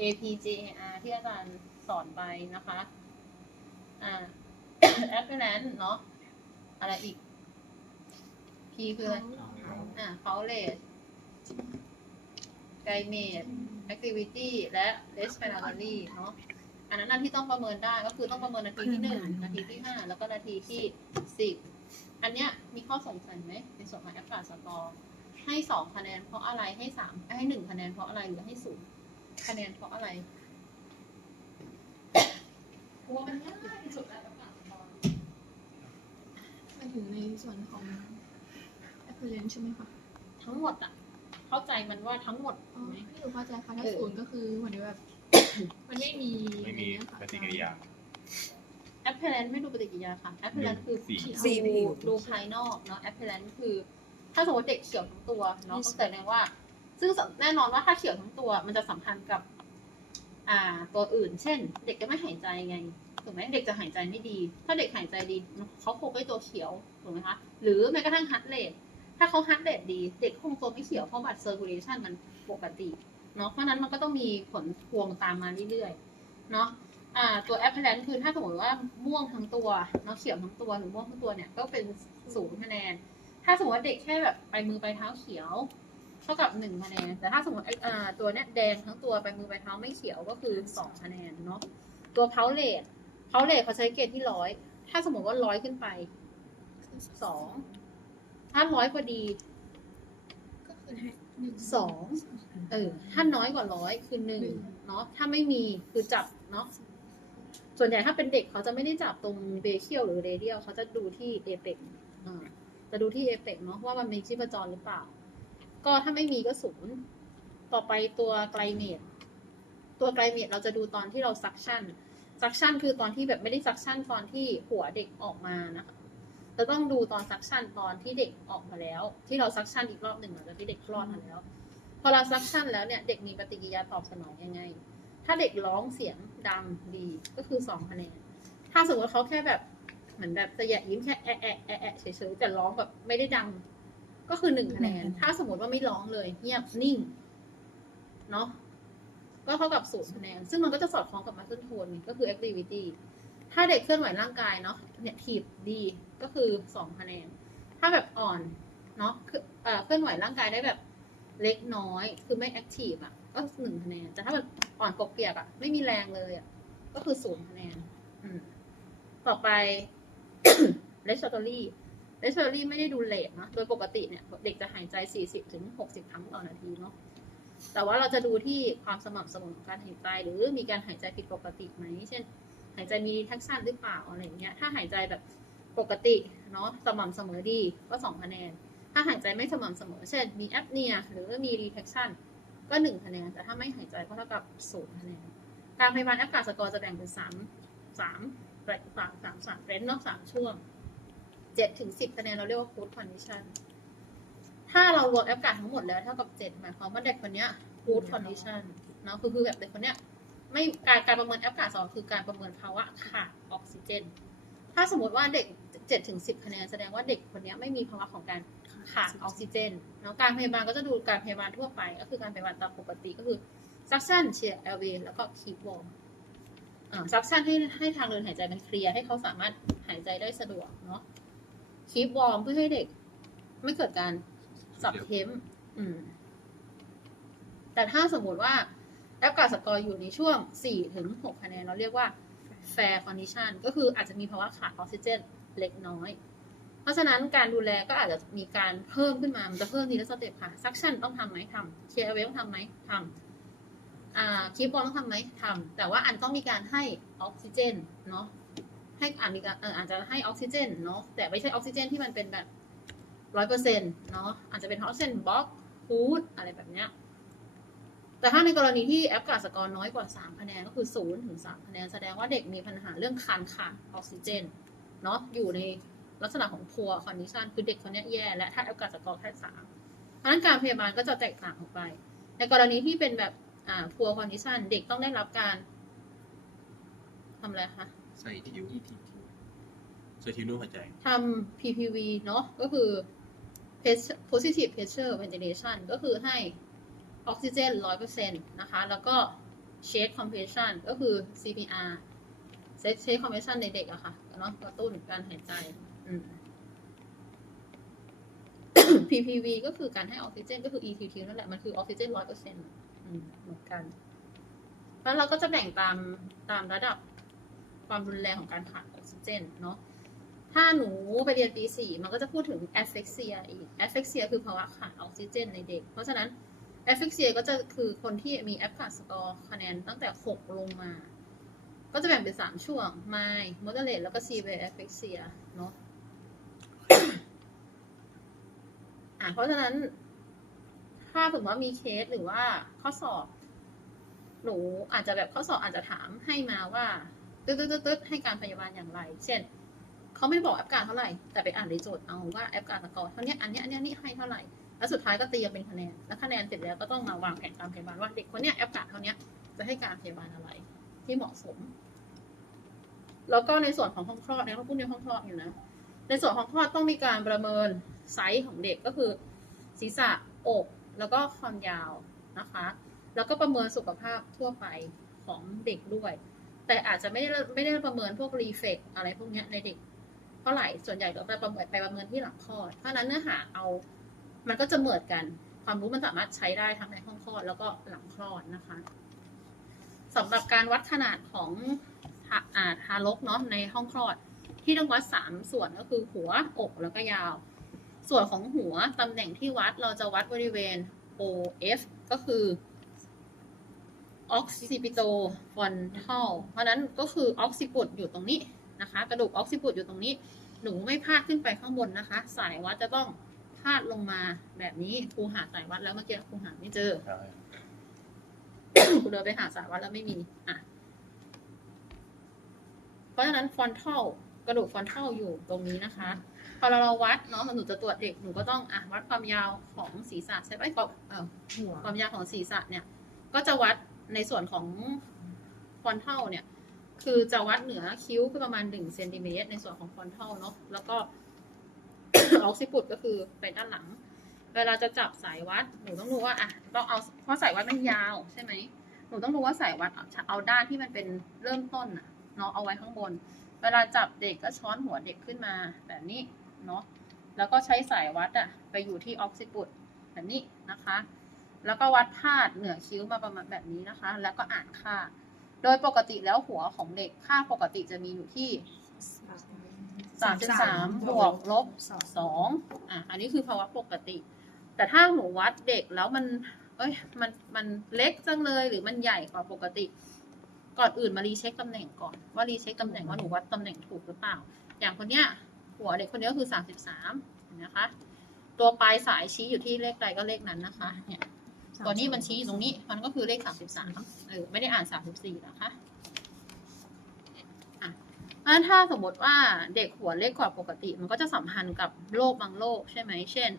APJAR ที่อาจารย์สอนไปนะคะ อ่า Apparent เนาะ อะไรอีก P คืออะไร อ่า Powlage g u i m a t e Activity และ Respiratory เนาะ อันนั้นนาที่ต้องประเมินได้ก็คือต้องประเมินนาทีที่หนึ่งนาทีที่ห้าแล้วก็นาทีที่สิบอันเนี้ยมีข้อสงสัยไหมในส่วนของแอปพลาสกอร์ให้สองคะแนนเพราะอะไรให้สามให้หนึ่งคะแนนเพราะอะไรหรือให้ศูนย์ คะแนนเพราะอะไรเพราะว่ามันง่ายที่สุดแล้วแอปพลาสกอร์มาถึงในส่วนของ apparent ใช่ไหมคะทั้งหมดอะเข้าใจมันว่าทั้งหมดอ๋อไหมไม่รู้เข้าใจค่ะถ้าเออศูนย์ก็คือเหมือนแบบ มันไม่มีไม่มีอะรเงี้ยค่ะปฏิกิริยา แอปเพลนไม่ดูปฏิกิริยาค่ะแอปเพลนคือสี่สีดูดูภายนอกเนาะแอปเพลนคือ ถ้าสมมติเด็กเขียวทั้งตัวเนาะก็แสดงว่า ซึ่งแน่นอนว่าถ้าเขียวทั้งตัวมันจะสัมพันธ์กับ อ่า ตัวอื่น เช่น เด็กจะไม่หายใจไงถูกไหมเด็กจะหายใจไม่ดี ถ้าเด็กหายใจดีเขาโฟกัสตัวเขียวถูกไหมคะหรือแม้กระทั่งฮัตเรทถ้าเขาฮัตเรทดี เด็กคงตัวไม่เขียวเพราะบัตรเซอร์คูลเลชันมันปกติเนาะเพราะนั้นมันก็ต้องมีผลพวงตามมาเรื่อยๆเนาะตัวแอปเปิลนคือถ้าสมมติว่าม่วงทั้งตัวเนาะเขียวทั้งตัวหรือม่วงทั้งตัวเนี่ยก็เป็นศูนย์คะแนน ถ้าสมมติว่าเด็กแค่แบบไปมือไปเท้าเขียว ท่ากับหนึ่งคะแนน แต่ถ้าสมมติไอ้อ่าตัวเนี้ยแดงทั้งตัวไปมือไปเท้าไม่เขียวก็คือสองคะแนนเนาะตัวเพาเลทเพาเลทเขาใช้เกณฑ์ที่ร้อยถ้าสมมติว่าร้อยขึ้นไปสองถ้าร้อยพอดีก็คือหนึ่งสองเออถ้าน้อยกว่าร้อยคือหนึ่งเนาะถ้าไม่มีคือจับเนาะส่วนใหญ่ถ้าเป็นเด็กเขาจะไม่ได้จับตรงเบเคียวหรือเรเดียลเขาจะดูที่เอเปกจะดูที่เอเปกเนาะว่ามันมีชีพจรหรือเปล่า ก็ถ้าไม่มีก็ศูนย์ต่อไปตัวไกลเมดตัวไกลเมดเราจะดูตอนที่เราซักชั่นซักชั่นคือตอนที่แบบไม่ได้ซักชั่นตอนที่หัวเด็กออกมานะคะจะต้องดูตอนซักชั่นตอนที่เด็กออกมาแล้ว ที่เราซักชั่นอีกรอบหนึ่งหลังจากที่เด็กคลอดมาแล้ว พอเราซักชั่นแล้วเนี่ยเด็กมีปฏิกิริยาตอบสนองยังไง ถ้าเด็กร้องเสียงดังดีก็คือสองคะแนนถ้าสมมติเขาแค่แบบเหมือนแบบจะแยะยิ้มแค่แอะแอะแอะแอะเฉยๆแต่ร้องแบบไม่ได้ดัง ก็คือหนึ่งคะแนน ถ้าสมมติว่าไม่ร้องเลย เงียบนิ่ง เนาะก็เท่ากับศูนย์คะแนน ซึ่งมันก็จะสอดคล้องกับมาสเตอร์โทนก็คือ activity ถ้าเด็กเคลื่อนไหวร่างกายเนาะเนี่ยทีบดีก็คือสองคะแนน ถ้าแบบอ่อนเนาะคือเอ่อเคลื่อนไหวร่างกายได้แบบเล็กน้อย คือไม่แอคทีฟอะ ก็หนึ่งคะแนน แต่ถ้าแบบอ่อนปกเปียกอะ ไม่มีแรงเลยอะ ก็คือศูนย์คะแนนอืมต่อไป respiratory respiratory ไม่ได้ดูเลทเนาะโดยปกติเนี่ยเด็กจะหายใจ 40ถึง60 ครั้งต่อนาทีเนาะแต่ว่าเราจะดูที่ความสม่ำเสมอของการหายใจ หรือมีการหายใจผิดปกติไหมเช่น หายใจมีทักษะหรือเปล่าอะไรอย่างเงี้ยถ้าหายใจแบบปกติเนาะสม่ำเสมอดีก็สองคะแนน ถ้าหายใจไม่สม่ำเสมอ เช่น มีแอปเนียหรือมีรีเทคชันก็หนึ่งคะแนน แต่ถ้าไม่หายใจก็เท่ากับศูนย์คะแนนการพยาบาลอากาศสกอร์จะแบ่งเป็นสามสามสามสามสามเรนเนาะสามช่วง เจ็ดถึงสิบคะแนนเราเรียกว่า good condition ถ้าเรารวมอากาศทั้งหมดแล้วเท่ากับเจ็ดหมายความว่าเด็กคนเนี้ย good condition เนาะคือคือแบบเด็กคนเนี้ยไม่การการประเมินอากาศสองคือการประเมินภาวะขาดออกซิเจน ถ้าสมมติว่าเด็กเจ็ดถึงสิบคะแนนแสดงว่าเด็กคนเนี้ยไม่มีภาวะของการขาดออกซิเจนเนาะการพยาบาลก็จะดูการพยาบาลทั่วไป ก็คือการพยาบาลตามปกติก็คือซักชั่นเชียร์เอลเวแล้วก็คีบวอร์มซักชั่นให้ให้ทางเดินหายใจมันเคลียร์ให้เขาสามารถหายใจได้สะดวกเนาะ คีบวอร์มเพื่อให้เด็ก ไม่เกิดการสับเทมอืม แต่ถ้าสมมติว่าแอปกาสกอร์อยู่ในช่วง 4 ถึง 6 คะแนน เราเรียกว่า fair condition ก็คืออาจจะมีภาวะขาดออกซิเจนเล็กน้อย เพราะฉะนั้นการดูแลก็อาจจะมีการเพิ่มขึ้นมา มันจะเพิ่มทีละสเต็ปค่ะซักชั่นต้องทำไหมทำเชียร์เวต้องทำไหมทำอ่าคีบอลต้องทำไหมทำแต่ว่าอันต้องมีการให้ออกซิเจนเนาะ ให้อ่านเอออาจจะให้ออกซิเจนเนาะแต่ไม่ใช่ออกซิเจนที่มันเป็นแบบร้อยเปอร์เซ็นต์เนาะอาจจะเป็นออกซิเจนบล็อกฟูดอะไรแบบเนี้ยแต่ถ้าในกรณีที่แอปกาสกอร์น้อยกว่า 3 คะแนนก็คือ 0 ถึง 3 คะแนน แสดงว่าเด็กมีปัญหาเรื่องการขาดออกซิเจนเนาะอยู่ในลักษณะของ poor condition คือเด็กคนนี้แย่และถ้าแอปกาสกอร์แค่สามเพราะนั้นการพยาบาลก็จะแตกต่างออกไป ในกรณีที่เป็นแบบอ่า poor condition เด็กต้องได้รับการทำอะไรคะ ใส่ทิวใส่ทิวนุ่มหายใจทำ PPV เนาะก็คือ positive pressure ventilation ก็คือให้ออกซิเจน100%นต์นะคะ แล้วก็ chest compression ก็คือ CPR chest chest compression ในเด็กอะค่ะเนาะกระตุ้นการหายใจ PPV ก็คือการให้ออกซิเจนก็คือ EQT นั่นแหละ มันคือออกซิเจนร้อยเปอร์เซ็นต์เหมือนกัน แล้วเราก็จะแบ่งตามตามระดับ ความรุนแรงของการขาดออกซิเจนเนาะถ้าหนูไปเรียนปีสี่มันก็จะพูดถึง asphyxia อีก asphyxia คือภาวะขาดออกซิเจนในเด็ก เพราะฉะนั้น asphyxia ก็จะคือคนที่มี APGAR score คะแนนตั้งแต่ 6 ลงมา ก็จะแบ่งเป็น 3 ช่วง mild moderate แล้วก็ severe asphyxia เนาะอะเพราะฉะนั้น ถ้าสมมติว่ามีเคสหรือว่าข้อสอบ หนูอาจจะแบบข้อสอบอาจจะถามให้มาว่า ตึ๊ดตึ๊ดตึ๊ดดให้การพยาบาลอย่างไร เช่นเขาไม่บอกแอปการเท่าไหร่ แต่ไปอ่านในโจทย์เอาว่าแอปการสกอเท่านี้อันเนี้ยอันเนี้ยนี่ให้เท่าไหร่ แล้วสุดท้ายก็ตีเป็นคะแนน แล้วคะแนนเสร็จแล้วก็ต้องมาวางแผนการพยาบาลว่าเด็กคนเนี้ยแอปการเท่าเนี้ยจะให้การพยาบาลอะไรที่เหมาะสม แล้วก็ในส่วนของห้องคลอดเนี่ยเขาพูดในห้องคลอดอยู่นะ ในส่วนของคลอดต้องมีการประเมินไซส์ของเด็กก็คือ ศีรษะอกแล้วก็ความยาวนะคะ แล้วก็ประเมินสุขภาพทั่วไปของเด็กด้วย แต่อาจจะไม่ได้ไม่ได้ประเมินพวกรีเฟกอะไรพวกนี้ในเด็กเท่าไหร่ส่วนใหญ่เราจะประเมินไปประเมินที่หลังคลอด เพราะฉะนั้นเนื้อหาเอา มันก็จะเหมือนกัน ความรู้มันสามารถใช้ได้ทั้งในห้องคลอดแล้วก็หลังคลอดนะคะสำหรับการวัดขนาดของทาอ่าทารกเนาะในห้องคลอด ที่ต้องวัดสามส่วนก็คือหัวอกแล้วก็ยาว ส่วนของหัวตำแหน่งที่วัดเราจะวัดบริเวณ OF ก็คือ occipito frontal เพราะนั้นก็คือ occiput อยู่ตรงนี้นะคะ กระดูก occiput อยู่ตรงนี้ หนูไม่พาดขึ้นไปข้างบนนะคะ สายวัดจะต้องพาดลงมาแบบนี้ครูหาสายวัดแล้วเมื่อกี้ครูหาไม่เจอใช่ครูเดินไปหาสายวัดแล้วไม่มีอะเพราะฉะนั้น frontal กระดูก frontal อยู่ตรงนี้นะคะ พอเราเราวัดเนาะหนูจะตรวจเด็กหนูก็ต้องอะวัดความยาวของศีรษะใช่ไหมก็เออหัวความยาวของศีรษะเนี่ย ก็จะวัด ในส่วนของฟอนเทลเนี่ย คือจะวัดเหนือคิ้วคือประมาณหนึ่งเซนติเมตรในส่วนของฟอนเทลเนาะแล้วก็ออกซิปุดก็คือไปด้านหลัง เวลาจะจับสายวัดหนูต้องรู้ว่าอะต้องเอาเพราะสายวัดมันยาวใช่ไหมหนูต้องรู้ว่าสายวัดเอาด้านที่มันเป็นเริ่มต้นน่ะเนาะเอาไว้ข้างบน เวลาจับเด็กก็ช้อนหัวเด็กขึ้นมาแบบนี้เนาะแล้วก็ใช้สายวัดอะไปอยู่ที่ออกซิปุดแบบนี้นะคะ แล้วก็วัดพาดเหนือคิ้วมาประมาณแบบนี้นะคะ แล้วก็อ่านค่า โดยปกติแล้วหัวของเด็กค่าปกติจะมีอยู่ที่33บวกลบ2อะอันนี้คือภาวะปกติ แต่ถ้าหนูวัดเด็กแล้วมัน เอ้ย มัน มันเล็กจังเลยหรือมันใหญ่กว่าปกติ ก่อนอื่นมารีเช็คตำแหน่งก่อน ว่ารีเช็คตำแหน่งว่าหนูวัดตำแหน่งถูกหรือเปล่า อย่างคนเนี้ย หัวเด็กคนนี้ก็คือ33นะคะ ตัวปลายสายชี้อยู่ที่เลขใดก็เลขนั้นนะคะ เนี่ย ตัวนี้มันชี้อยู่ตรงนี้ มันก็คือเลข33เออไม่ได้อ่าน34นะคะอะงั้นถ้าสมมติว่าเด็กหัวเล็กกว่าปกติ มันก็จะสัมพันธ์กับโรคบางโรคใช่ไหมเช่น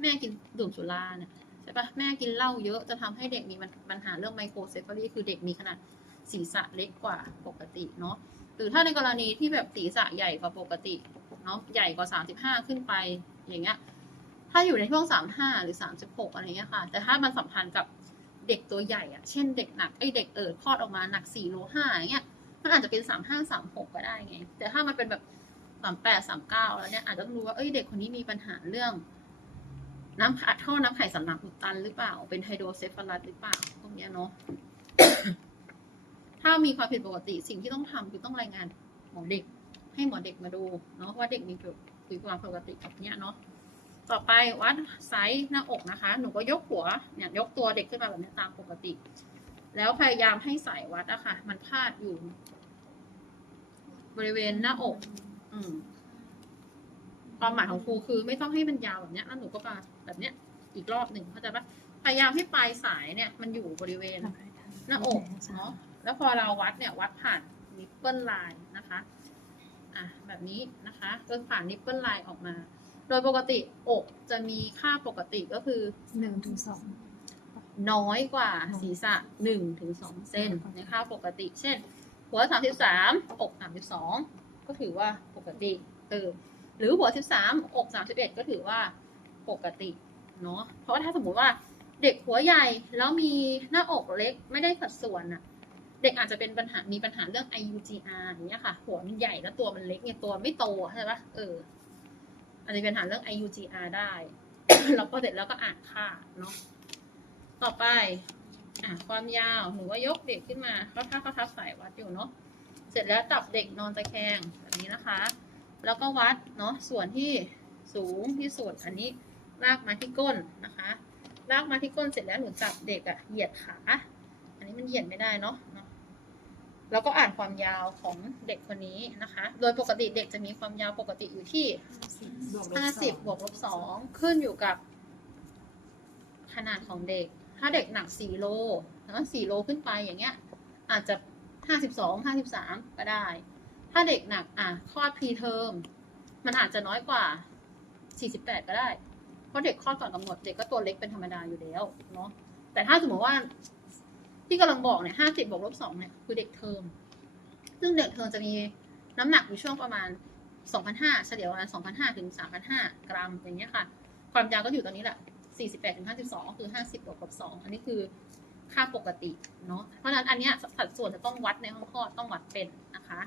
แม่กินดื่มสุราเนี่ยใช่ปะแม่กินเหล้าเยอะจะทำให้เด็กมีปัญหาเรื่องไมโครเซฟาลีคือเด็กมีขนาดศีรษะเล็กกว่าปกติเนาะหรือถ้าในกรณีที่แบบศีรษะใหญ่กว่าปกติเนาะใหญ่กว่า 35 ขึ้นไปอย่างเงี้ย ถ้าอยู่ในช่วง 35 หรือ 36 อะไรเงี้ยค่ะ แต่ถ้ามันสัมพันธ์กับเด็กตัวใหญ่อะเช่นเด็กหนักไอ้ยเด็กเอิดคลอดออกมาหนัก4โล5อย่างเงี้ย มันอาจจะเป็น 35 36 ก็ได้ไง แต่ถ้ามันเป็นแบบ 38 39 แล้วเนี่ยอาจจะต้องรู้ว่า เอ้ยเด็กคนนี้มีปัญหาเรื่อง น้ำอัดท่อน้ำไข่สันหลังอุดตันหรือเปล่า เป็นไฮโดรเซฟาลัสหรือเปล่าพวกเนี้ยเนาะ ถ้ามีความผิดปกติสิ่งที่ต้องทำคือต้องรายงานหมอเด็ก ให้หมอเด็กมาดูเนาะว่าเด็กมีมีความปกติแบบเนี้ยเนาะ ต่อไปวัดไซส์หน้าอกนะคะ หนูก็ยกหัวเนี่ยยกตัวเด็กขึ้นมาแบบนี้ตามปกติ แล้วพยายามให้สายวัดอะค่ะ มันพาดอยู่ บริเวณหน้าอก อืมความหมายของครูคือไม่ต้องให้มันยาวแบบนี้แล้วหนูก็มาแบบเนี้ย อีกรอบหนึ่งเข้าใจปะพยายามให้ปลายสายเนี่ยมันอยู่บริเวณหน้าอกเนาะแล้วพอเราวัดเนี่ยวัดผ่านนิปเปิลไลน์นะคะ อะแบบนี้นะคะก็ผ่านนิปเปิลไลน์ออกมา โดยปกติอกจะมีค่าปกติก็คือหนึ่งถึงสอง น้อยกว่าศีรษะหนึ่งถึงสองเส้นในค่าปกติ เช่น หัวสามสิบสามอกสามสิบสองก็ถือว่าปกติเออหรือหัวสิบสามอกสามสิบเอ็ดก็ถือว่าปกติเนาะเพราะว่าถ้าสมมุติว่าเด็กหัวใหญ่แล้วมีหน้าอกเล็กไม่ได้สัดส่วนน่ะเด็กอาจจะเป็นปัญหามีปัญหาเรื่อง IUGR อย่างเงี้ยค่ะ หัวมันใหญ่แล้วตัวมันเล็กเนี่ยตัวไม่โตใช่ปะเออ อาจจะเป็นปัญหาเรื่อง IUGR ได้แล้วก็เสร็จแล้วก็อ่านค่าเนาะต่อไป อะความยาวหนูว่ายกเด็กขึ้นมาเขาท่าเขาทับสายวัดอยู่เนาะเสร็จแล้วจับเด็กนอนตะแคงแบบนี้นะคะ แล้วก็วัดเนาะส่วนที่สูงที่สุดอันนี้ลากมาที่ก้นนะคะลากมาที่ก้นเสร็จแล้วหนูจับเด็กอะเหยียดขา อันนี้มันเหยียดไม่ได้เนาะ แล้วก็อ่านความยาวของเด็กคนนี้นะคะ โดยปกติเด็กจะมีความยาวปกติอยู่ที่บวกลบห้าสสิอบงบวกลบสองขึ้นอยู่กับ ขนาดของเด็ก ถ้าเด็กหนักสี่โลแล้วสี่โลขึ้นไปอย่างเงี้ย อาจจะห้าสิบสองห้าสิบสามก็ได้ ถ้าเด็กหนักอะคลอดพรีเทอมมันอาจจะน้อยกว่าสี่สิบแปดก็ได้ เพราะเด็กคลอดก่อนกำหนดเด็กก็ตัวเล็กเป็นธรรมดาอยู่แล้วเนาะ แต่ถ้าสมมติว่า ที่กำลังบอกเนี่ยห้าสิบบวกลบสองเนี่ยคือเด็กเทอม ซึ่งเด็กเทอมจะมีน้ำหนักอยู่ช่วงประมาณ2,500เฉลี่ยประมาณ2,500ถึง3,500กรัมอย่างเงี้ยค่ะ ความยาวก็อยู่ตรงนี้แหละ48ถึง52ก็คือ50บวกกับ2อันนี้คือค่าปกติเนาะ เพราะฉะนั้นอันเนี้ยสัดส่วนจะต้องวัดในห้องคลอดต้องวัดเป็นนะคะ